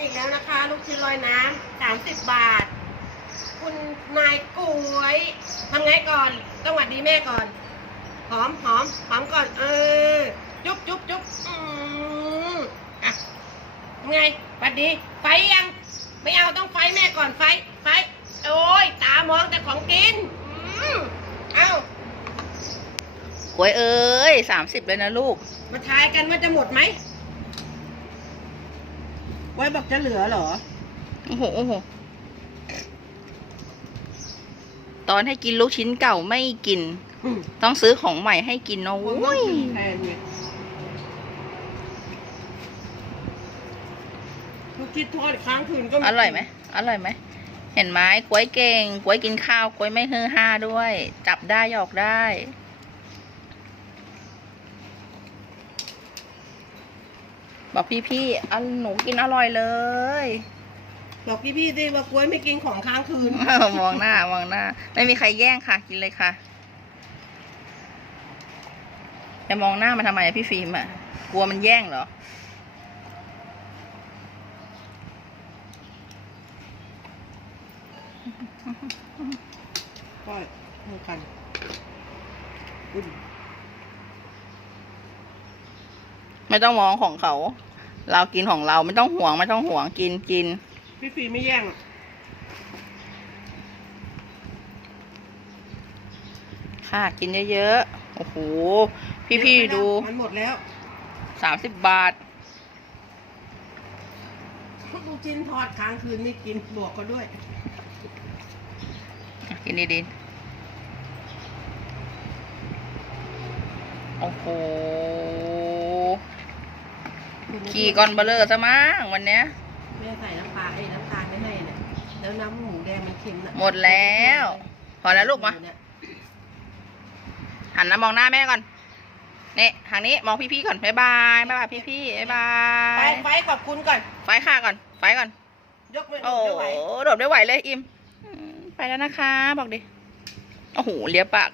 อีกแล้วนะคะ ลูกชิ้นลอยน้ำสามสิบบาท คุณนายกล้วยทำไงก่อนต้องหวัดดีแม่ก่อน หอมหอมหอมก่อน เออ จุ๊บจุ๊บจุ๊บอืมอะทำไงหวัดดี ไฟยัง ไม่เอาต้องไฟแม่ก่อนไฟ ไฟ โอ้ย ตามองแต่ของกิน อืมเอากล้วยเอ้ยสามสิบเลยนะลูก มาทายกันว่าจะหมดไหมไว้บอกจะเหลือเหรอ โอ้โห โอ้โห ตอนให้กินลูกชิ้นเก่าไม่กิน อืม ต้องซื้อของใหม่ให้กินนะคนต้โอ้องยกินแทนเนี่ยลูกคิดทอดค้างคืนก็อร่อยไหม อร่อยไหม เห็นไหมกล้วยเก่งกล้วยกินข้าวกล้วยไม่เฮือห้าด้วย จับได้หยอกได้ บอกพี่ๆอันหนูกินอร่อยเลยบอกพี่ๆสิว่ากล้วยไม่กินของค้างคืน มองหน้ามองหน้า ไม่มีใครแย่งค่ะ กินเลยค่ะจะมองหน้ามันทำไมอะพี่ฟิล์มอะกลัวมันแย่งเหรอก็เหมือนกันอุ้ย ไม่ต้องมองของเขา เรากินของเราไม่ต้องห่วง ไม่ต้องห่วงกินกิน พี่ฟีไม่แย่งหรอกค่ะกินเยอะๆ โอ้โห พี่ๆดูมันหมดแล้ว สามสิบบาทลูกชิ้นทอดค้างคืนไม่กินบอกเขาด้วย กินดีๆ โอ้โห ขี่ก้อนเบลเลอร์ซะมั้งวันเนี้ย แม่ใส่น้ำปลาไอ้น้ำตาลไม่ให้เนี่ยแล้วน้ำหมูแดงมันเค็มนะหมดแล้ว พอแล้วลูกมาเนี่ยหันมามองหน้าแม่ก่อนนี่ทางนี้มองพี่ๆก่อนบ๊ายบายบ๊ายบายพี่ๆบ๊ายบาไปยไปขอบคุณก่อน ไฟค่ะก่อนไฟก่อน ยกไม่โอ้ไม่ไหว โดดไม่ไหวเลยอิมอืมไปแล้วนะคะ บอกดิ โอ้โหเลียปาก